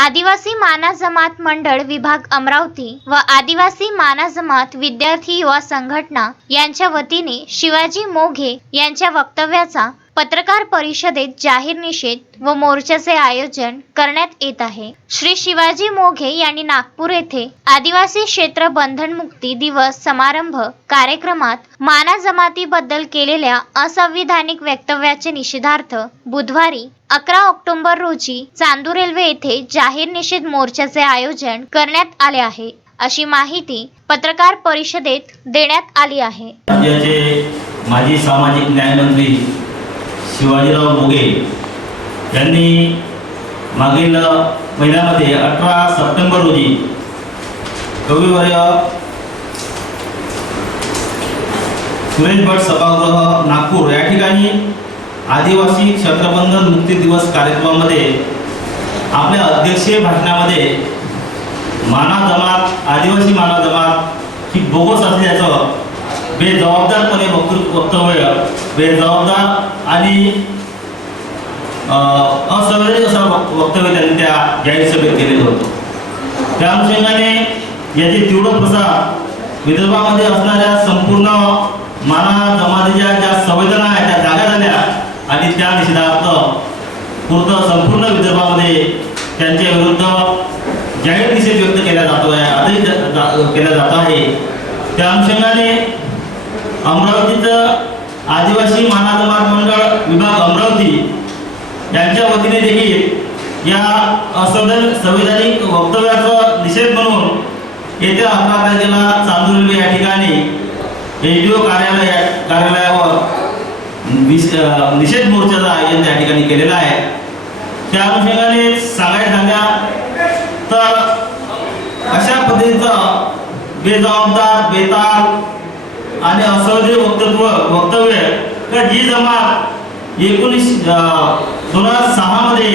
आदिवासी माना जमात मंडळ विभाग अमरावती व आदिवासी माना जमात विद्यार्थी युवा संघटना यांच्या वतीने शिवाजी मोघे यांच्या वक्तव्याचा पत्रकार परिषदेत जाहीर निषेध व मोर्चाचे आयोजन करण्यात येत आहे. श्री शिवाजी मोघे यांनी नागपूर येथे आदिवासी क्षेत्र बंधनमुक्ती दिवस समारंभ कार्यक्रमात माना जमातीबद्दल केलेल्या असंविधानिक वक्तव्याचे निषेधार्थ बुधवारी अकरा ऑक्टोबर रोजी चांदूर रेल्वे येथे जाहीर निषेध मोर्चाचे आयोजन करण्यात आले आहे. अशी माहिती पत्रकार परिषदेत देण्यात आली आहे. राज्याचे माजी सामाजिक न्यायमंत्री शिवाजीराव मोगे यांनी मागील महिन्यामध्ये अठरा सप्टेंबर रोजी कविवर्य सुरेश भट सभागृह नागपूर या ठिकाणी आदिवासी क्षत्रबंधन मुक्ती दिवस कार्यक्रमामध्ये आपल्या अध्यक्षीय भाषणामध्ये माना जमात आदिवासी माना जमात ही बोगस असल्याचं बेजबाबदारपणे वक्तृ वक्तव्य बेजबाबदार आणि अं, असं वक्तव्य त्यांनी त्या जाहीर सभेत केलेलं होतं. त्या अनुषंगाने याचे तीव्र प्रसार विदर्भामध्ये असणाऱ्या संपूर्ण माना जमातीच्या ज्या संवेदना आहेत त्या जाग्या झाल्या आणि त्या निषेधार्थ पूर्ण संपूर्ण विदर्भामध्ये त्यांच्या विरुद्ध जाहीर निषेध व्यक्त केला जातो आहे आजही केला जात आहे. त्या अनुषंगाने अमरावतीचं आदिवासी माना मंडळ विभाग अमरावती यांच्या वतीने देखील या असदर संविधानिक वक्तव्याचा निषेध म्हणून येत्या अकरा तारखेला चांदूर रेल्वे या ठिकाणी एन डी ओ कार्यालय कार्यालयावर निषेध मोर्चाचा आयोजन त्या ठिकाणी केलेला आहे. त्या अनुषंगाने सांगायचं झाल्या तर अशा पद्धतीचं बेजबाबदार बेताल आणि असं जे वक्तव्य वक्तव्य. का जी जमात एकोणीस दोन हजार सहामध्ये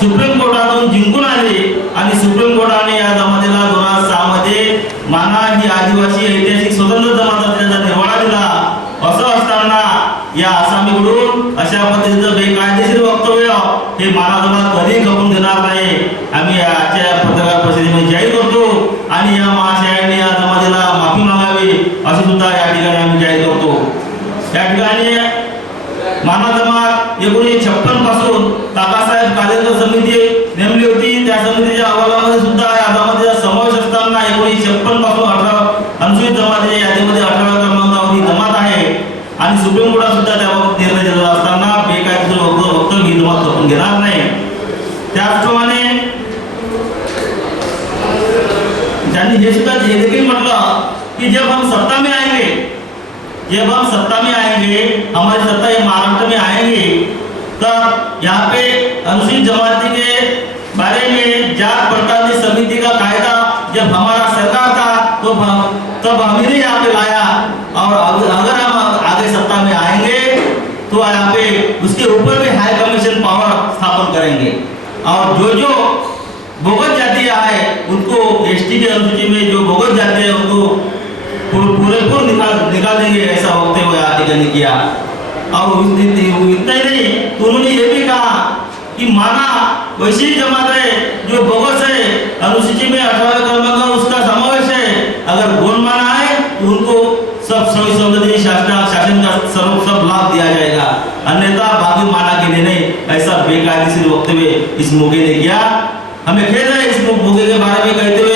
सुप्रीम कोर्टातून जिंकून आली आणि सुप्रीम कोर्टाने या जमातीला दोन हजार सहामध्ये माना ही आदिवासी ऐतिहासिक स्वतंत्र जमात असल्याचा निर्वाळा दिला. असं असताना या आसामीकडून अशा पद्धतीचं बेकायदेशीर वक्तव्य हे माना जमात कधी खपून देणार नाही आम्ही आजच्या पत्रकार परिषदेमध्ये जाहीर करतो आणि या महाशयांनी या जमातीला माफी मागावी असं सुद्धा या ठिकाणी आम्ही जाहीर करतो. या ठिकाणी माना जमात एकोणीसशे छप्पनपासून काकासाहेब कार्यरत समिती नेमली होती. त्या समितीच्या अहवालामध्ये सुद्धा या जमातीचा समावेश असताना एकोणीसशे छप्पनपासून अठरा अनुसूचित जमातीच्या यादीमध्ये अठराव्या क्रमांकावर जमात आहे. आणि सुप्रीम कोर्टात सुद्धा त्याबाबत निर्णय दिलेला असताना बेकायदेशीर वक्तव्य वक्तव्य ही जमात करून घेणार नाही. त्याचप्रमाणे त्यांनी हे सुद्धा हे देखील म्हटलं की जब हम सत्ता में आएँगे, जब हम सत्ता में आएँगे, हमारी सत्ता ये महाराष्ट्र में आएँगे, तब यहाँ पे अनुसूचित जमाती के बारे में जात पड़ताल समिति का कायदा जब हमारा सरकार था तो हम- तब हमें ने यहाँ पे लाया। और अगर हम आगे सत्ता में आएँगे तो यहाँ पे उसके ऊपर भी हाई कमीशन पावर स्थापन करेंगे। और जो जो भोगत जाति है, उनको एसटी के अनुसूची में जो बोगस जाति है, उनको पूरे पूरे निकाल निकाल देंगे ऐसा वक्तव्य आदित्य ने किया। और इतना ही नहीं तो उन्होंने ये भी कहा कि माना वैसी जमात है, जो बोगस है, अनुसूची में अठारह क्रमांक का उसका समावेश है। अगर गोल माना है तो उनको सब सभी शासन शासन का सर्व, सब लाभ दिया जाएगा। अन्यथा बाकी माना के लिए नहीं, ऐसा बेकायदेशीर वक्तव्य इस मोगे ने किया। हमें खेद है, इस मोगे के बारे में कहते हुए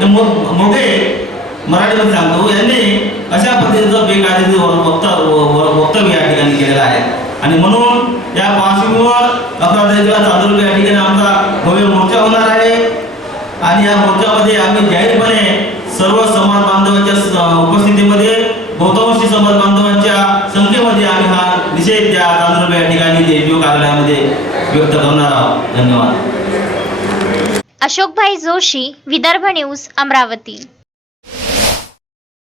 मो- मोगे मराठीमध्ये सांगतो हो, यांनी अशा पद्धतीचं बेकायदेशीर वक्त वक्तव्य या ठिकाणी केलेलं आहे. आणि म्हणून या पार्श्वभूमीवर अकरा तारखेला चांदूर या ठिकाणी आमचा भव्य मोर्चा होणार आहे. आणि या मोर्चामध्ये आम्ही जाहीरपणे सर्व समाज बांधवांच्या उपस्थितीमध्ये बहुतांशी समाज बांधवांच्या संख्येमध्ये आम्ही हा निषेध त्या चांदूर या ठिकाणी एनजीओ कार्यालयामध्ये व्यक्त करणार आहोत. धन्यवाद. अशोकभाई जोशी विदर्भ न्यूज अमरावती.